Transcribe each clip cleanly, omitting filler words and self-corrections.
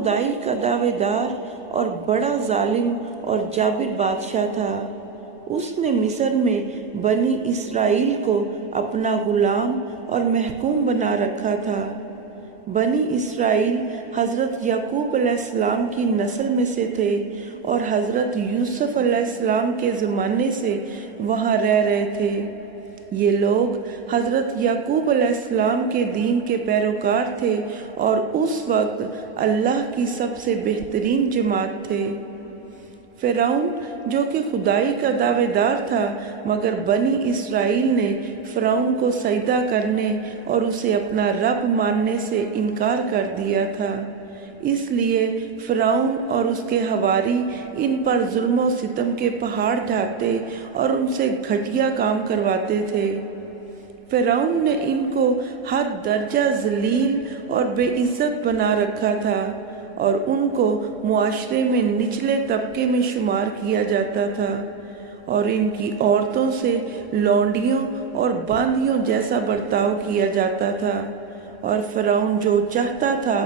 خدائی کا دعوے دار اور بڑا ظالم اور جابر بادشاہ تھا۔ اس نے مصر میں بنی اسرائیل کو اپنا غلام اور محکوم بنا رکھا تھا۔ بنی اسرائیل حضرت یعقوب علیہ السلام کی نسل میں سے تھے اور حضرت یوسف علیہ السلام کے زمانے سے وہاں رہ رہے تھے۔ یہ لوگ حضرت یعقوب علیہ السلام کے دین کے پیروکار تھے اور اس وقت اللہ کی سب سے بہترین جماعت تھے۔ فرعون جو کہ خدائی کا دعوے دار تھا، مگر بنی اسرائیل نے فرعون کو سجدہ کرنے اور اسے اپنا رب ماننے سے انکار کر دیا تھا۔ اس لیے فرعون اور اس کے حواری ان پر ظلم و ستم کے پہاڑ ڈھاتے اور ان سے گھٹیا کام کرواتے تھے۔ فرعون نے ان کو حد درجہ ذلیل اور بے عزت بنا رکھا تھا اور ان کو معاشرے میں نچلے طبقے میں شمار کیا جاتا تھا، اور ان کی عورتوں سے لونڈیوں اور باندیوں جیسا برتاؤ کیا جاتا تھا، اور فرعون جو چاہتا تھا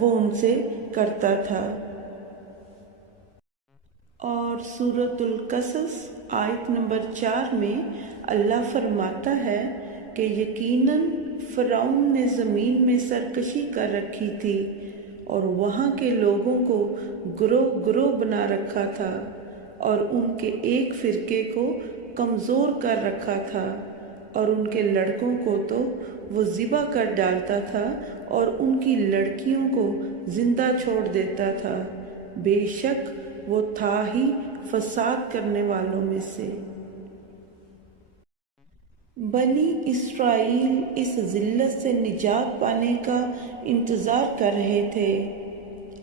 وہ ان سے کرتا تھا۔ اور سورۃ القصص آیت نمبر 4 میں اللہ فرماتا ہے کہ یقیناً فرعون نے زمین میں سرکشی کر رکھی تھی اور وہاں کے لوگوں کو گروہ گروہ بنا رکھا تھا اور ان کے ایک فرقے کو کمزور کر رکھا تھا، اور ان کے لڑکوں کو تو وہ ذبح کر ڈالتا تھا اور ان کی لڑکیوں کو زندہ چھوڑ دیتا تھا۔ بے شک وہ تھا ہی فساد کرنے والوں میں سے۔ بنی اسرائیل اس ذلت سے نجات پانے کا انتظار کر رہے تھے۔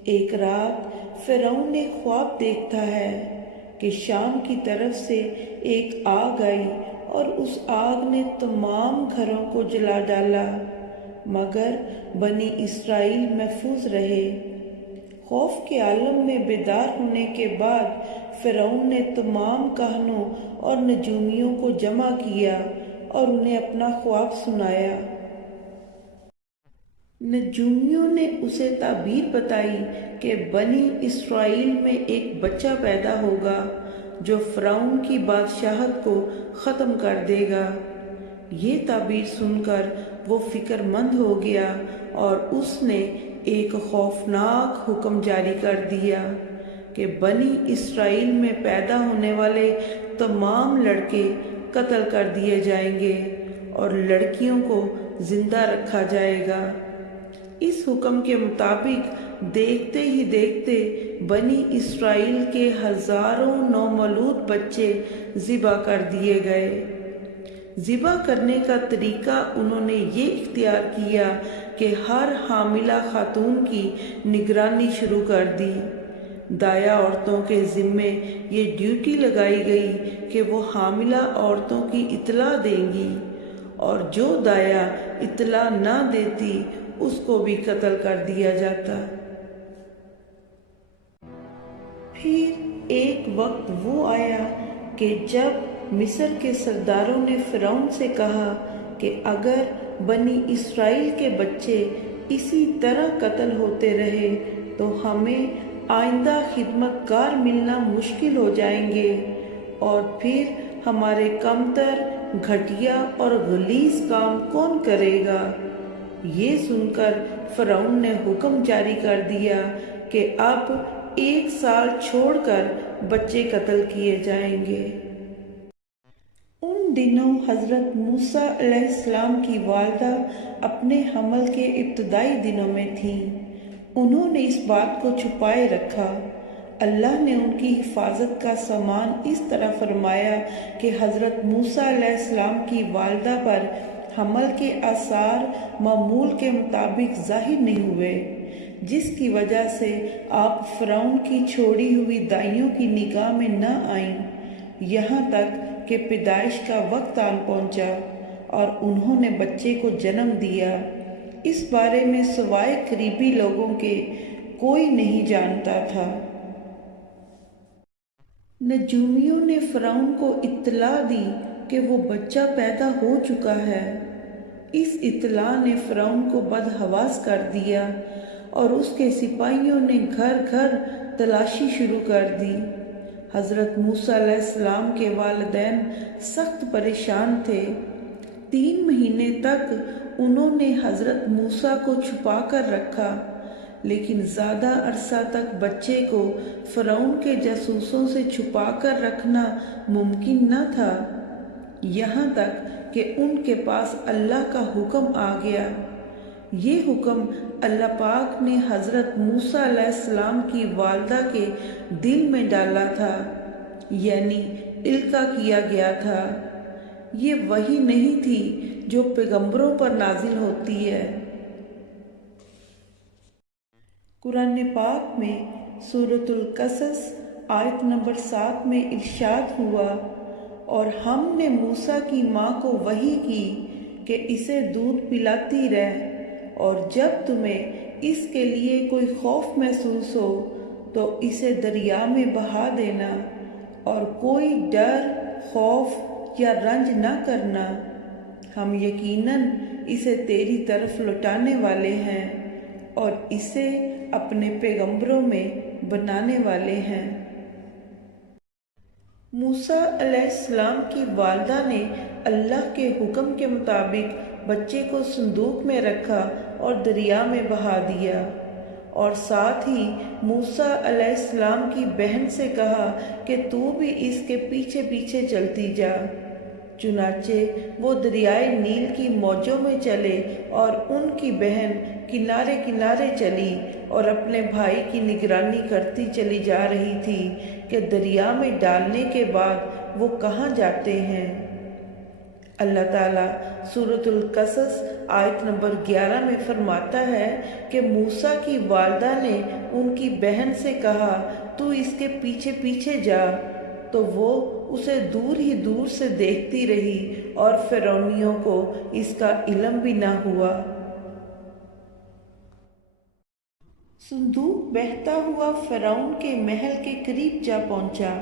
ایک رات فرعون نے خواب دیکھتا ہے کہ شام کی طرف سے ایک آگ آئی اور اس آگ نے تمام گھروں کو جلا ڈالا، مگر بنی اسرائیل محفوظ رہے۔ خوف کے عالم میں بیدار ہونے کے بعد فرعون نے تمام کاہنوں اور نجومیوں کو جمع کیا اور انہیں اپنا خواب سنایا۔ نجومیوں نے اسے تعبیر بتائی کہ بنی اسرائیل میں ایک بچہ پیدا ہوگا جو فرعون کی بادشاہت کو ختم کر دے گا۔ یہ تعبیر سن کر وہ فکر مند ہو گیا اور اس نے ایک خوفناک حکم جاری کر دیا کہ بنی اسرائیل میں پیدا ہونے والے تمام لڑکے قتل کر دیے جائیں گے اور لڑکیوں کو زندہ رکھا جائے گا۔ اس حکم کے مطابق دیکھتے ہی دیکھتے بنی اسرائیل کے ہزاروں نومولود بچے ذبح کر دیے گئے۔ ذبح کرنے کا طریقہ انہوں نے یہ اختیار کیا کہ ہر حاملہ خاتون کی نگرانی شروع کر دی۔ دایا عورتوں کے ذمے یہ ڈیوٹی لگائی گئی کہ وہ حاملہ عورتوں کی اطلاع دیں گی، اور جو دایا اطلاع نہ دیتی اس کو بھی قتل کر دیا جاتا۔ پھر ایک وقت وہ آیا کہ جب مصر کے سرداروں نے فرعون سے کہا کہ اگر بنی اسرائیل کے بچے اسی طرح قتل ہوتے رہے تو ہمیں آئندہ خدمت گار ملنا مشکل ہو جائیں گے، اور پھر ہمارے کمتر، گھٹیا اور غلیظ کام کون کرے گا۔ یہ سن کر فرعون نے حکم جاری کر دیا کہ اب 1 سال چھوڑ کر بچے قتل کیے جائیں گے۔ ان دنوں حضرت موسیٰ علیہ السلام کی والدہ اپنے حمل کے ابتدائی دنوں میں تھیں۔ انہوں نے اس بات کو چھپائے رکھا۔ اللہ نے ان کی حفاظت کا سامان اس طرح فرمایا کہ حضرت موسیٰ علیہ السلام کی والدہ پر حمل کے آثار معمول کے مطابق ظاہر نہیں ہوئے، جس کی وجہ سے آپ فرعون کی چھوڑی ہوئی دائیوں کی نگاہ میں نہ آئیں، یہاں تک کہ پیدائش کا وقت آن پہنچا اور انہوں نے بچے کو جنم دیا۔ اس بارے میں سوائے قریبی لوگوں کے کوئی نہیں جانتا تھا۔ نجومیوں نے فرعون کو اطلاع دی کہ وہ بچہ پیدا ہو چکا ہے۔ اس اطلاع نے فرعون کو بدحواس کر دیا اور اس کے سپاہیوں نے گھر گھر تلاشی شروع کر دی۔ حضرت موسیٰ علیہ السلام کے والدین سخت پریشان تھے۔ 3 مہینے تک انہوں نے حضرت موسیٰ کو چھپا کر رکھا، لیکن زیادہ عرصہ تک بچے کو فرعون کے جاسوسوں سے چھپا کر رکھنا ممکن نہ تھا، یہاں تک کہ ان کے پاس اللہ کا حکم آ گیا۔ یہ حکم اللہ پاک نے حضرت موسیٰ علیہ السلام کی والدہ کے دل میں ڈالا تھا، یعنی القاء کیا گیا تھا۔ یہ وحی نہیں تھی جو پیغمبروں پر نازل ہوتی ہے۔ قرآن پاک میں سورۃ القصص آیت نمبر 7 میں ارشاد ہوا، اور ہم نے موسیٰ کی ماں کو وحی کی کہ اسے دودھ پلاتی رہ، اور جب تمہیں اس کے لیے کوئی خوف محسوس ہو تو اسے دریا میں بہا دینا، اور کوئی ڈر، خوف یا رنج نہ کرنا، ہم یقیناً اسے تیری طرف لوٹانے والے ہیں اور اسے اپنے پیغمبروں میں بنانے والے ہیں۔ موسیٰ علیہ السلام کی والدہ نے اللہ کے حکم کے مطابق بچے کو صندوق میں رکھا اور دریا میں بہا دیا، اور ساتھ ہی موسیٰ علیہ السلام کی بہن سے کہا کہ تو بھی اس کے پیچھے پیچھے چلتی جا۔ چنانچہ وہ دریائے نیل کی موجوں میں چلے اور ان کی بہن کنارے کنارے چلی اور اپنے بھائی کی نگرانی کرتی چلی جا رہی تھی کہ دریا میں ڈالنے کے بعد وہ کہاں جاتے ہیں۔ اللہ تعالیٰ سورۃ القصص آیت نمبر 11 میں فرماتا ہے کہ موسیٰ کی والدہ نے ان کی بہن سے کہا تو اس کے پیچھے پیچھے جا، تو وہ اسے دور ہی دور سے دیکھتی رہی اور فرعونیوں کو اس کا علم بھی نہ ہوا۔ صندوق بہتا ہوا فرعون کے محل کے قریب جا پہنچا۔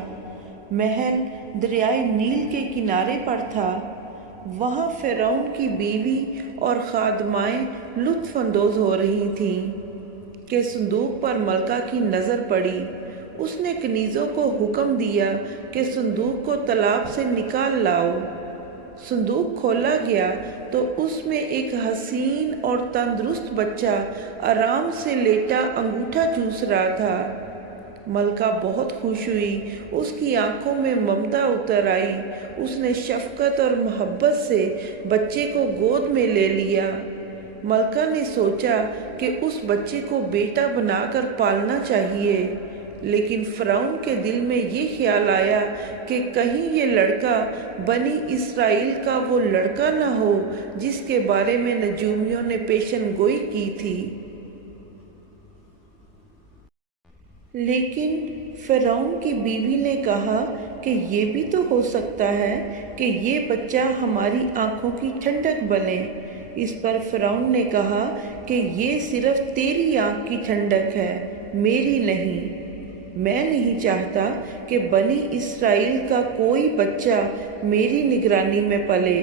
محل دریائے نیل کے کنارے پر تھا۔ وہاں فرعون کی بیوی اور خادمائیں لطف اندوز ہو رہی تھیں کہ صندوق پر ملکہ کی نظر پڑی۔ اس نے کنیزوں کو حکم دیا کہ صندوق کو تالاب سے نکال لاؤ۔ صندوق کھولا گیا تو اس میں ایک حسین اور تندرست بچہ آرام سے لیٹا انگوٹھا چوس رہا تھا۔ ملکہ بہت خوش ہوئی، اس کی آنکھوں میں ممتا اتر آئی۔ اس نے شفقت اور محبت سے بچے کو گود میں لے لیا۔ ملکہ نے سوچا کہ اس بچے کو بیٹا بنا کر پالنا چاہیے، لیکن فرعون کے دل میں یہ خیال آیا کہ کہیں یہ لڑکا بنی اسرائیل کا وہ لڑکا نہ ہو جس کے بارے میں نجومیوں نے پیشن گوئی کی تھی۔ لیکن فرعون کی بیوی نے کہا کہ یہ بھی تو ہو سکتا ہے کہ یہ بچہ ہماری آنکھوں کی ٹھنڈک بنے۔ اس پر فرعون نے کہا کہ یہ صرف تیری آنکھ کی ٹھنڈک ہے، میری نہیں۔ میں نہیں چاہتا کہ بنی اسرائیل کا کوئی بچہ میری نگرانی میں پلے،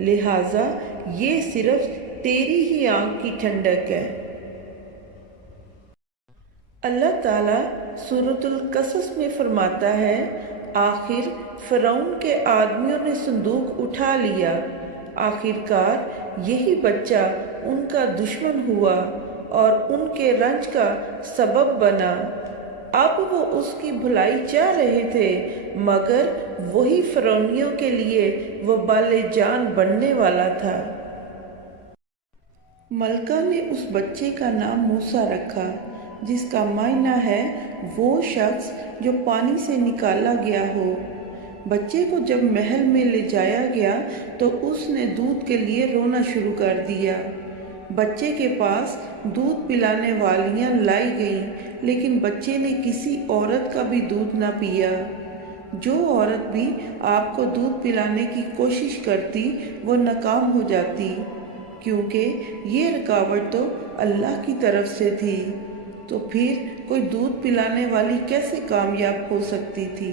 لہٰذا یہ صرف تیری ہی آنکھ کی ٹھنڈک ہے۔ اللہ تعالیٰ سورۃ القصص میں فرماتا ہے، آخر فرعون کے آدمیوں نے صندوق اٹھا لیا۔ آخر کار یہی بچہ ان کا دشمن ہوا اور ان کے رنج کا سبب بنا۔ اب وہ اس کی بھلائی چاہ رہے تھے، مگر وہی فرعونیوں کے لیے وبال جان بننے والا تھا۔ ملکہ نے اس بچے کا نام موسیٰ رکھا، جس کا معنی ہے وہ شخص جو پانی سے نکالا گیا ہو۔ بچے کو جب محل میں لے جایا گیا تو اس نے دودھ کے لیے رونا شروع کر دیا۔ بچے کے پاس دودھ پلانے والیاں لائی گئیں، لیکن بچے نے کسی عورت کا بھی دودھ نہ پیا۔ جو عورت بھی آپ کو دودھ پلانے کی کوشش کرتی وہ ناکام ہو جاتی، کیونکہ یہ رکاوٹ تو اللہ کی طرف سے تھی، تو پھر کوئی دودھ پلانے والی کیسے کامیاب ہو سکتی تھی۔